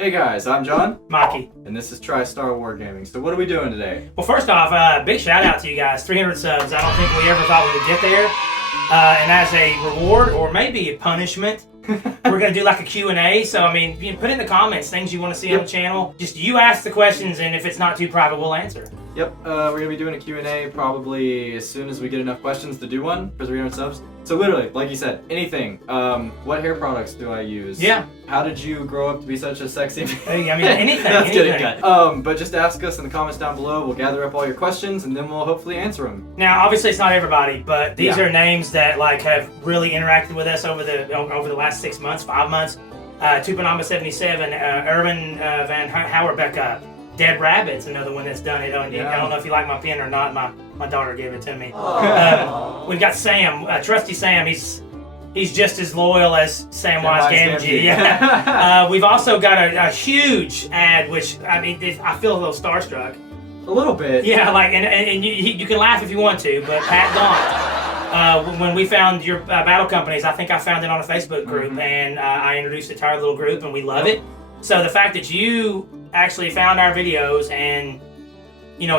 Hey guys, I'm John, Mikey. and this is TriStar Wargaming. So what are we doing today? Well, first off, big shout out to you guys. 300 subs. I don't think we ever thought we would get there. And as a reward, or maybe a punishment, we're going to do like a Q&A. So, I mean, you can put in the comments things you want to see on the channel. Just you ask the questions, and if it's not too private, we'll answer. Yep, we're going to be doing a Q&A probably as soon as we get enough questions to do one for 300 subs. So literally, like you said, anything. What hair products do I use? Yeah. How did you grow up to be such a sexy man? I mean, anything. That's anything. good. But just ask us in the comments down below. We'll gather up all your questions, and then we'll hopefully answer them. Now, obviously, it's not everybody, but these are names that like have really interacted with us over the last 6 months, 5 months. Tupanama 77, Erwin Van Houwerbeck, Dead Rabbit's another one that's done it. I don't know if you like my pen or not. My daughter gave it to me. We've got Sam, Trusty Sam. He's just as loyal as Samwise Gamgee. Yeah. We've also got a huge ad, which I mean, I feel a little starstruck. A little bit. Yeah, like and you can laugh if you want to, but Pat Gaunt. When we found your battle companies, I think I found it on a Facebook group, and I introduced it to our little group, and we love it. So the fact that you actually found our videos and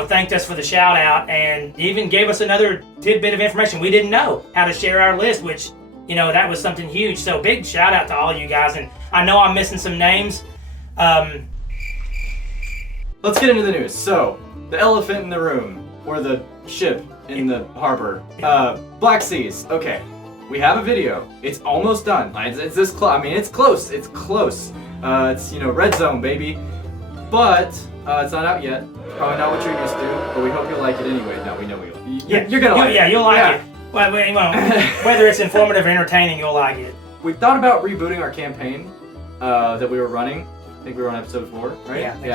thanked us for the shout out and even gave us another tidbit of information we didn't know how to share our list, which that was something huge. So big shout out to all you guys, and I know I'm missing some names. Let's get into the news. So the elephant in the room, or the ship in the harbor, Black Seas. Okay, we have a video. It's almost done. It's this close. I mean, it's close. It's close. It's red zone, baby. But it's not out yet. Probably not what you're used to, but we hope you'll like it anyway. No, we know you're gonna like it. Yeah, you'll like it. Well, whether it's informative or entertaining, you'll like it. We thought about rebooting our campaign that we were running. I think we were on episode 4, right? Yeah, I think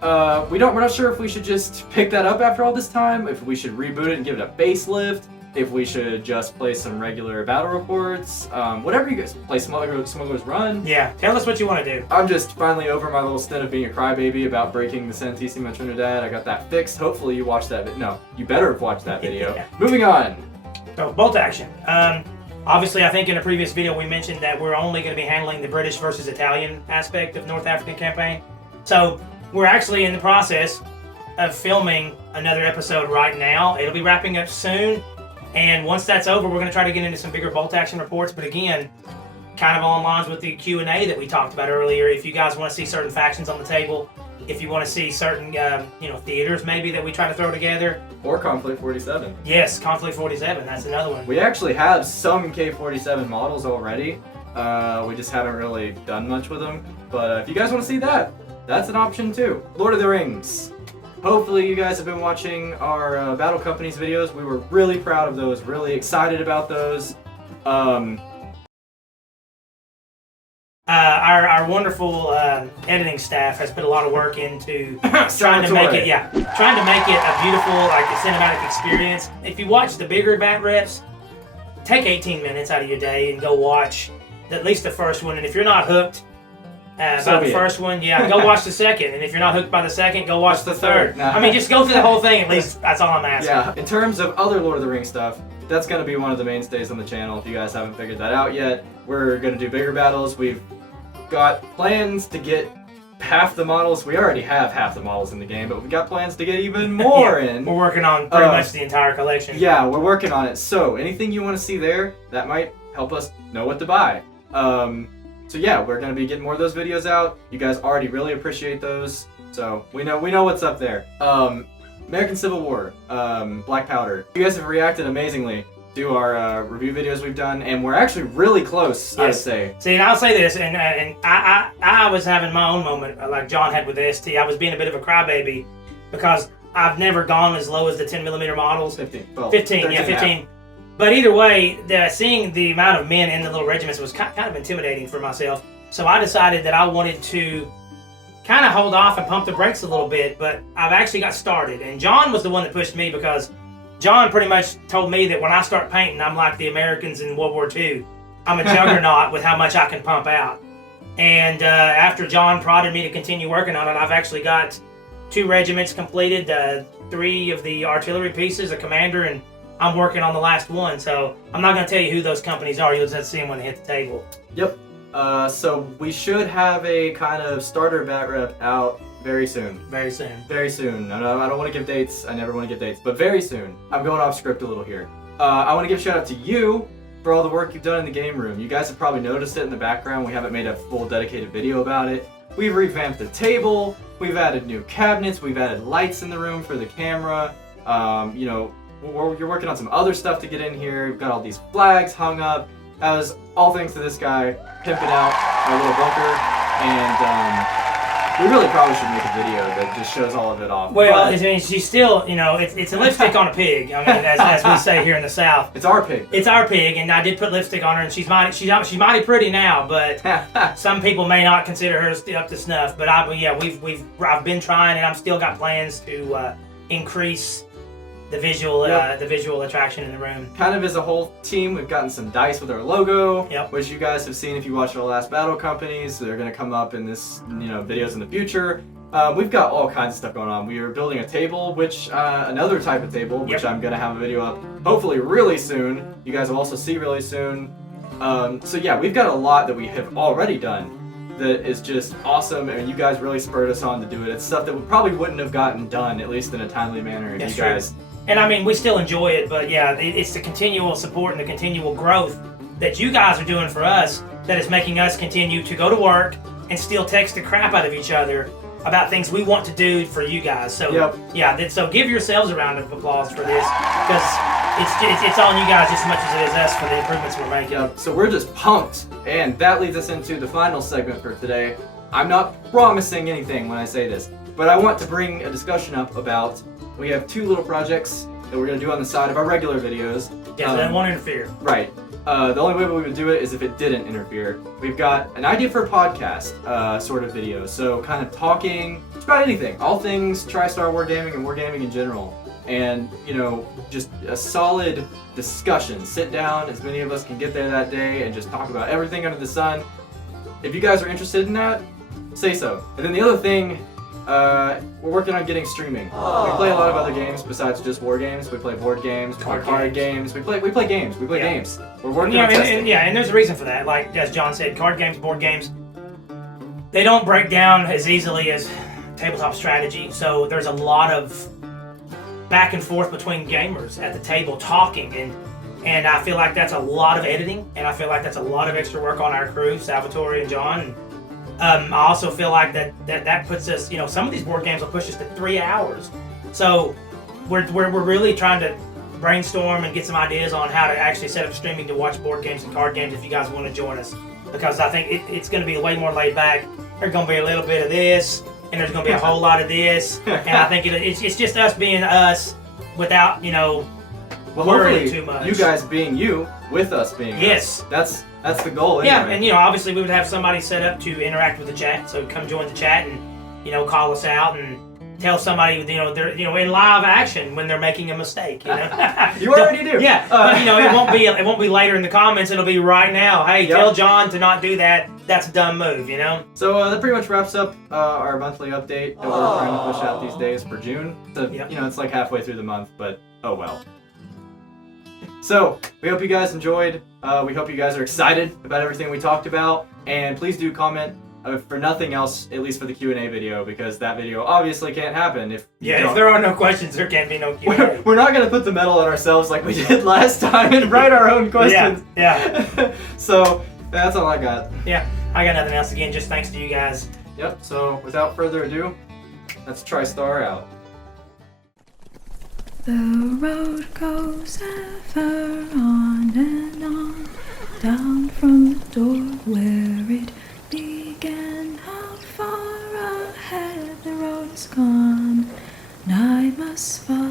so. We're not sure if we should just pick that up after all this time, if we should reboot it and give it a facelift, if we should just play some regular battle reports, whatever you guys play, Smuggler's Run. Yeah, tell us what you want to do. I'm just finally over my little stint of being a crybaby about breaking the Santissima Trinidad. I got that fixed. Hopefully you watched that video. No, you better have watched that video. Yeah. Moving on. So, bolt action. Obviously, I think in a previous video we mentioned that we're only going to be handling the British versus Italian aspect of North African campaign. So, we're actually in the process of filming another episode right now. It'll be wrapping up soon. And once that's over, we're going to try to get into some bigger bolt action reports. But again, kind of on lines with the Q&A that we talked about earlier. If you guys want to see certain factions on the table, if you want to see certain, theaters maybe that we try to throw together. Or Conflict 47. Yes, Conflict 47. That's another one. We actually have some K-47 models already. We just haven't really done much with them. But if you guys want to see that, that's an option too. Lord of the Rings. Hopefully you guys have been watching our Battle Companies videos. We were really proud of those, really excited about those. Our wonderful editing staff has put a lot of work into trying to make it a beautiful, like a cinematic experience. If you watch the bigger bat reps, take 18 minutes out of your day and go watch at least the first one. And if you're not hooked by the first one, go watch the second. And if you're not hooked by the second, go watch the third. Nah. I mean, just go through the whole thing. At least that's all I'm asking. Yeah. In terms of other Lord of the Rings stuff, that's going to be one of the mainstays on the channel. If you guys haven't figured that out yet, we're going to do bigger battles. We've got plans to get half the models. We already have half the models in the game, but we've got plans to get even more in. We're working on pretty much the entire collection. Yeah, we're working on it. So anything you want to see there, that might help us know what to buy. So yeah, we're going to be getting more of those videos out. You guys already really appreciate those. So we know what's up there. American Civil War, Black Powder. You guys have reacted amazingly to our review videos we've done, and we're actually really close, I'd say. See, and I'll say this, and I was having my own moment, like John had with the ST. I was being a bit of a crybaby because I've never gone as low as the 10mm models. 15. Well, 15, yeah, 15. But either way, seeing the amount of men in the little regiments was kind of intimidating for myself. So I decided that I wanted to kind of hold off and pump the brakes a little bit, but I've actually got started. And John was the one that pushed me because John pretty much told me that when I start painting, I'm like the Americans in World War II. I'm a juggernaut with how much I can pump out. And after John prodded me to continue working on it, I've actually got 2 regiments completed, 3 of the artillery pieces, a commander, and I'm working on the last one. So I'm not going to tell you who those companies are. You'll just have to see them when they hit the table. Yep. So we should have a kind of starter bat rep out very soon. Very soon. Very soon. No, I don't want to give dates. I never want to give dates, but very soon. I'm going off script a little here. I want to give a shout out to you for all the work you've done in the game room. You guys have probably noticed it in the background. We haven't made a full dedicated video about it. We've revamped the table. We've added new cabinets. We've added lights in the room for the camera. You know, you're working on some other stuff to get in here. We've got all these flags hung up. That was all thanks to this guy pimping out our little bunker. And we really probably should make a video that just shows all of it off. Well, I mean, she's still, you know, it's a lipstick on a pig. I mean, as we say here in the South. It's our pig. It's our pig, and I did put lipstick on her, and she's mighty pretty now. But some people may not consider her up to snuff. But I've been trying, and I've still got plans to increase the visual attraction in the room. Kind of as a whole team, we've gotten some dice with our logo, yep. which you guys have seen if you watched our last battle companies. So they're going to come up in this, videos in the future. We've got all kinds of stuff going on. We are building a table, which another type of table, which I'm going to have a video up hopefully really soon. You guys will also see really soon. So yeah, we've got a lot that we have already done that is just awesome, and you guys really spurred us on to do it. It's stuff that we probably wouldn't have gotten done, at least in a timely manner, if you guys. And I mean, we still enjoy it, but yeah, it's the continual support and the continual growth that you guys are doing for us that is making us continue to go to work and still text the crap out of each other about things we want to do for you guys. So so give yourselves a round of applause for this, because it's on you guys just as much as it is us for the improvements we're making. Yep. So we're just pumped, and that leads us into the final segment for today. I'm not promising anything when I say this, but I want to bring a discussion up about. We have two little projects that we're going to do on the side of our regular videos. Yeah, so that won't interfere. Right. The only way we would do it is if it didn't interfere. We've got an idea for a podcast sort of video. So kind of talking about anything. All things TriStar Wargaming and Wargaming in general. And, just a solid discussion. Sit down, as many of us can get there that day, and just talk about everything under the sun. If you guys are interested in that, say so. And then the other thing, we're working on getting streaming. We play a lot of other games besides just war games. We play board games, we play card games. We play games. We play games. We're working on testing. And there's a reason for that. Like as John said, card games, board games, they don't break down as easily as tabletop strategy. So there's a lot of back and forth between gamers at the table talking, and I feel like that's a lot of editing, and I feel like that's a lot of extra work on our crew, Salvatore and John. I also feel like that puts us, some of these board games will push us to 3 hours. So we're really trying to brainstorm and get some ideas on how to actually set up streaming to watch board games and card games if you guys want to join us. Because I think it's going to be way more laid back. There's going to be a little bit of this, and there's going to be a whole lot of this. And I think it's just us being us without, worrying too much. You guys being you, with us being us. That's the goal. Yeah, anyway. And obviously we would have somebody set up to interact with the chat, so come join the chat and call us out and tell somebody they're in live action when they're making a mistake. You already do. Yeah, it won't be later in the comments. It'll be right now. Hey, tell John to not do that. That's a dumb move. So that pretty much wraps up our monthly update that we're trying to push out these days for June. So it's like halfway through the month, but oh well. So, we hope you guys enjoyed. We hope you guys are excited about everything we talked about. And please do comment for nothing else, at least for the Q&A video, because that video obviously can't happen if there are no questions, there can't be no Q&A. We're not going to put the medal on ourselves like we did last time and write our own questions. Yeah. So, that's all I got. Yeah, I got nothing else. Again, just thanks to you guys. Yep, so without further ado, let's TriStar out. The road goes ever on and on, down from the door where it began. How far ahead the road has gone, and I must follow.